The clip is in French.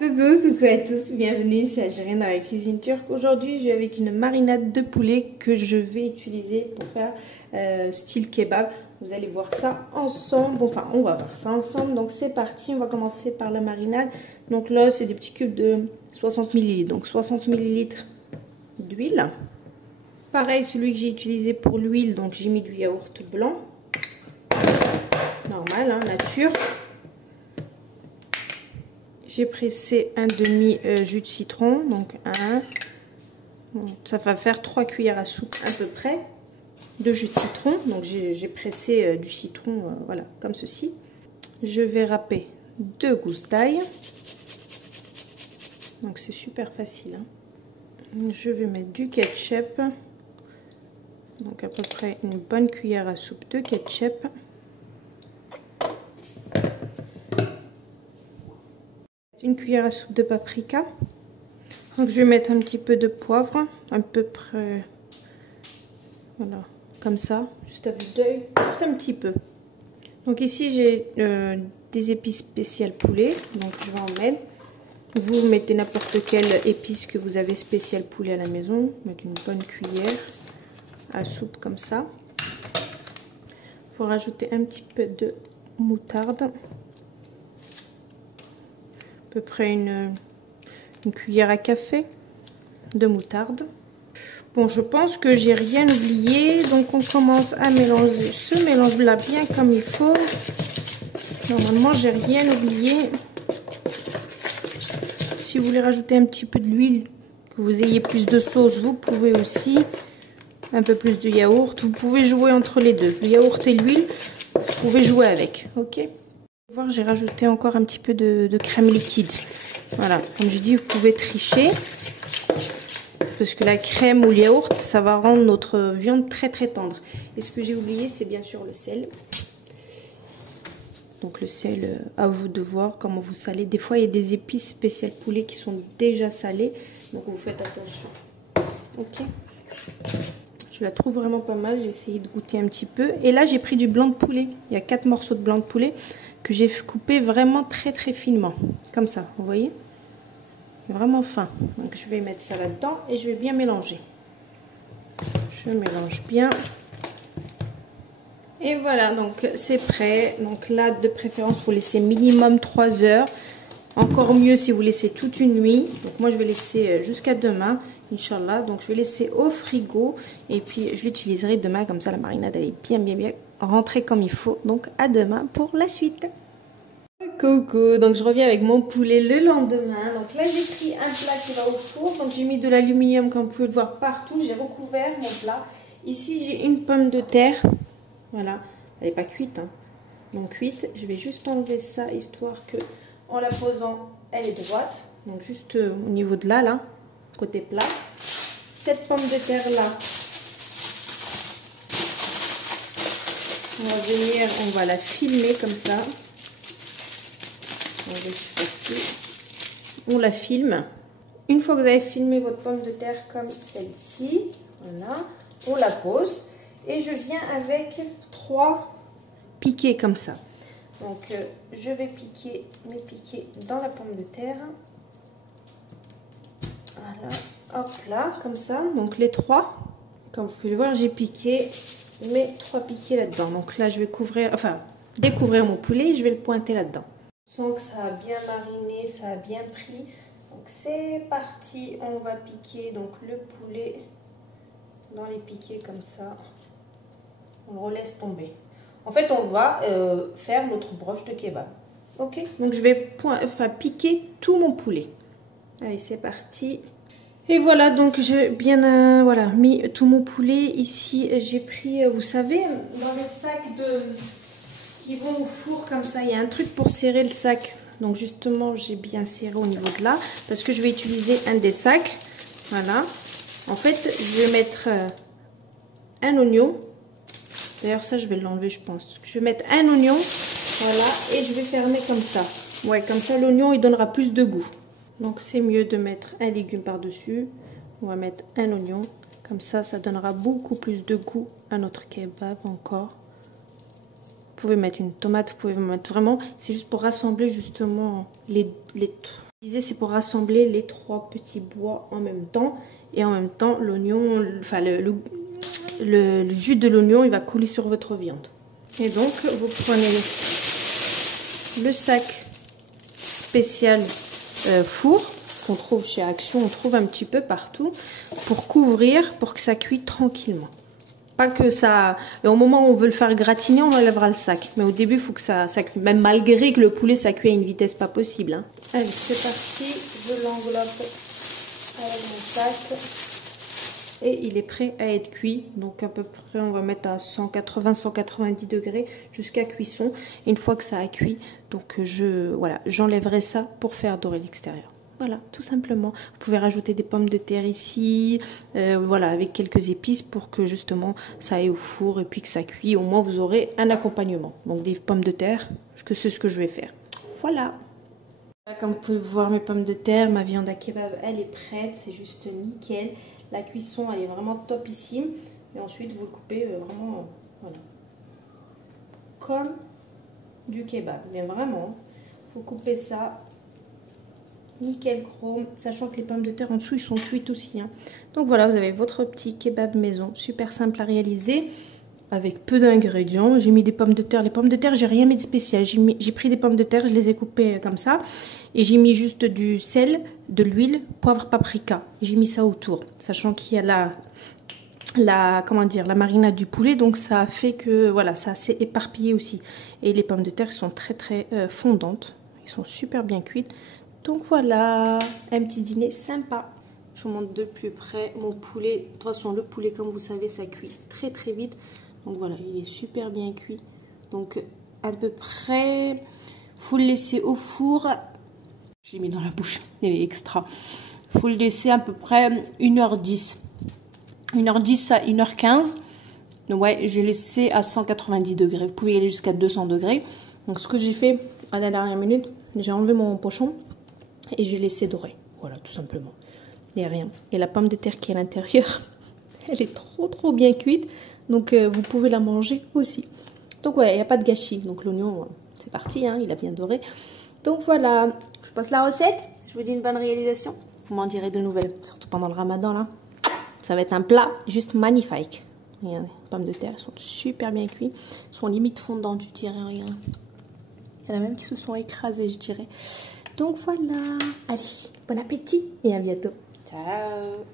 Coucou à tous, bienvenue, c'est Algérienne dans la cuisine turque. Aujourd'hui, je vais avec une marinade de poulet que je vais utiliser pour faire style kebab. Vous allez voir ça ensemble, enfin on va voir ça ensemble. Donc c'est parti, on va commencer par la marinade. Donc là, c'est des petits cubes de 60 ml, donc 60 ml d'huile. Pareil, celui que j'ai utilisé pour l'huile, donc j'ai mis du yaourt blanc. Normal, hein, nature. J'ai pressé un demi jus de citron, donc un. Bon, ça va faire 3 cuillères à soupe à peu près de jus de citron. Donc j'ai pressé du citron, voilà, comme ceci. Je vais râper 2 gousses d'ail. Donc c'est super facile, hein. Je vais mettre du ketchup. Donc à peu près une bonne cuillère à soupe de ketchup. Une cuillère à soupe de paprika. Donc je vais mettre un petit peu de poivre, à peu près, voilà, comme ça, juste à vue d'œil, juste un petit peu. Donc ici j'ai des épices spéciales poulet, donc je vais en mettre. Vous mettez n'importe quelle épice que vous avez spéciale poulet à la maison, mettre une bonne cuillère à soupe comme ça. Il faut rajouter un petit peu de moutarde. À peu près une cuillère à café de moutarde. Bon, je pense que j'ai rien oublié, donc on commence à mélanger ce mélange là bien comme il faut. Normalement j'ai rien oublié. Si vous voulez rajouter un petit peu de l'huile, que vous ayez plus de sauce, vous pouvez aussi. Un peu plus de yaourt, vous pouvez jouer entre les deux, le yaourt et l'huile, vous pouvez jouer avec, ok. Voir, j'ai rajouté encore un petit peu de crème liquide. Voilà, comme je dis, vous pouvez tricher. Parce que la crème ou le yaourt, ça va rendre notre viande très très tendre. Et ce que j'ai oublié, c'est bien sûr le sel. Donc le sel, à vous de voir comment vous salez. Des fois, il y a des épices spéciales poulet qui sont déjà salées. Donc vous faites attention. Ok. Je la trouve vraiment pas mal. J'ai essayé de goûter un petit peu. Et là, j'ai pris du blanc de poulet. Il y a 4 morceaux de blanc de poulet que j'ai coupé vraiment très très finement, comme ça, vous voyez, vraiment fin. Donc je vais mettre ça là-dedans et je vais bien mélanger. Je mélange bien. Et voilà, donc c'est prêt. Donc là, de préférence, il faut laisser minimum 3 heures. Encore mieux si vous laissez toute une nuit. Donc moi, je vais laisser jusqu'à demain, Inch'Allah. Donc je vais laisser au frigo et puis je l'utiliserai demain. Comme ça, la marinade, elle est bien rentrée comme il faut. Donc à demain pour la suite. Coucou, donc je reviens avec mon poulet le lendemain. Donc là, j'ai pris un plat qui va au four. Donc j'ai mis de l'aluminium, comme vous pouvez le voir partout. J'ai recouvert mon plat. Ici, j'ai une pomme de terre. Voilà, elle n'est pas cuite, hein. Non cuite. Je vais juste enlever ça, histoire que en la posant, elle est droite. Donc juste au niveau de là, côté plat. Cette pomme de terre là, on va venir, on va la filmer comme ça. On la filme. Une fois que vous avez filmé votre pomme de terre comme celle-ci, voilà, on la pose. Et je viens avec 3 piquets comme ça. Donc je vais piquer mes piquets dans la pomme de terre. Voilà, hop là, comme ça. Donc les 3, comme vous pouvez le voir, j'ai piqué mes 3 piquets là-dedans. Donc là, je vais découvrir mon poulet et je vais le pointer là-dedans. Je sens que ça a bien mariné, ça a bien pris. Donc c'est parti, on va piquer donc le poulet dans les piquets comme ça. On le relaisse tomber. En fait, on va faire notre broche de kebab. Ok, donc je vais piquer tout mon poulet. Allez, c'est parti. Et voilà, donc j'ai bien mis tout mon poulet. Ici, j'ai pris, vous savez, dans les sacs qui vont au four comme ça, il y a un truc pour serrer le sac. Donc justement, j'ai bien serré au niveau de là, parce que je vais utiliser un des sacs. Voilà. En fait, je vais mettre un oignon. D'ailleurs, ça, je vais l'enlever, je pense. Je vais mettre un oignon, voilà, et je vais fermer comme ça. Ouais, comme ça, l'oignon, il donnera plus de goût. Donc, c'est mieux de mettre un légume par-dessus. On va mettre un oignon. Comme ça, ça donnera beaucoup plus de goût à notre kebab encore. Vous pouvez mettre une tomate, vous pouvez mettre vraiment... C'est juste pour rassembler justement les L'idée c'est pour rassembler les 3 petits bois en même temps. Et en même temps, l'oignon, enfin le jus de l'oignon, il va couler sur votre viande. Et donc, vous prenez le sac spécial four qu'on trouve chez Action, on trouve un petit peu partout, pour couvrir, pour que ça cuise tranquillement. Pas que ça... Et au moment où on veut le faire gratiner, on enlèvera le sac. Mais au début, il faut que ça cuise. Même malgré que le poulet, ça cuit à une vitesse pas possible. Hein. Allez, c'est parti. Je l'enveloppe avec mon sac. Et il est prêt à être cuit. Donc à peu près, on va mettre à 180-190 degrés jusqu'à cuisson. Et une fois que ça a cuit, donc voilà, j'enlèverai ça pour faire dorer l'extérieur. Voilà, tout simplement. Vous pouvez rajouter des pommes de terre ici, voilà, avec quelques épices pour que justement ça aille au four et puis que ça cuit. Au moins, vous aurez un accompagnement. Donc des pommes de terre, que c'est ce que je vais faire. Voilà. Comme vous pouvez voir, mes pommes de terre, ma viande à kebab, elle est prête. C'est juste nickel. La cuisson, elle est vraiment topissime. Et ensuite, vous le coupez vraiment, voilà, comme du kebab. Mais vraiment, vous coupez ça nickel chrome, sachant que les pommes de terre en dessous, ils sont cuites aussi. Hein. Donc voilà, vous avez votre petit kebab maison, super simple à réaliser, avec peu d'ingrédients. J'ai mis des pommes de terre. Les pommes de terre, j'ai rien mis de spécial. J'ai pris des pommes de terre, je les ai coupées comme ça. Et j'ai mis juste du sel, de l'huile, poivre, paprika. J'ai mis ça autour, sachant qu'il y a la marinade du poulet, donc ça a fait que voilà, ça s'est éparpillé aussi. Et les pommes de terre sont très très fondantes, ils sont super bien cuites. Donc voilà, un petit dîner sympa. Je vous montre de plus près mon poulet. De toute façon, le poulet, comme vous savez, ça cuit très très vite. Donc voilà, il est super bien cuit. Donc à peu près, faut le laisser au four. J'ai mis dans la bouche, il est extra. Faut le laisser à peu près 1h10. 1h10 à 1h15. Donc ouais, j'ai laissé à 190 degrés. Vous pouvez y aller jusqu'à 200 degrés. Donc ce que j'ai fait à la dernière minute, j'ai enlevé mon pochon et j'ai laissé dorer. Voilà, tout simplement. Il n'y a rien. Et la pomme de terre qui est à l'intérieur, elle est trop bien cuite. Donc vous pouvez la manger aussi. Donc ouais, il n'y a pas de gâchis. Donc l'oignon, c'est parti, hein, il a bien doré. Donc voilà, je passe la recette. Je vous dis une bonne réalisation. Vous m'en direz de nouvelles, surtout pendant le ramadan là. Ça va être un plat juste magnifique. Regardez, les pommes de terre sont super bien cuites. Elles sont limite fondantes, je dirais. Regarde. Il y en a même qui se sont écrasées, je dirais. Donc voilà. Allez, bon appétit et à bientôt. Ciao.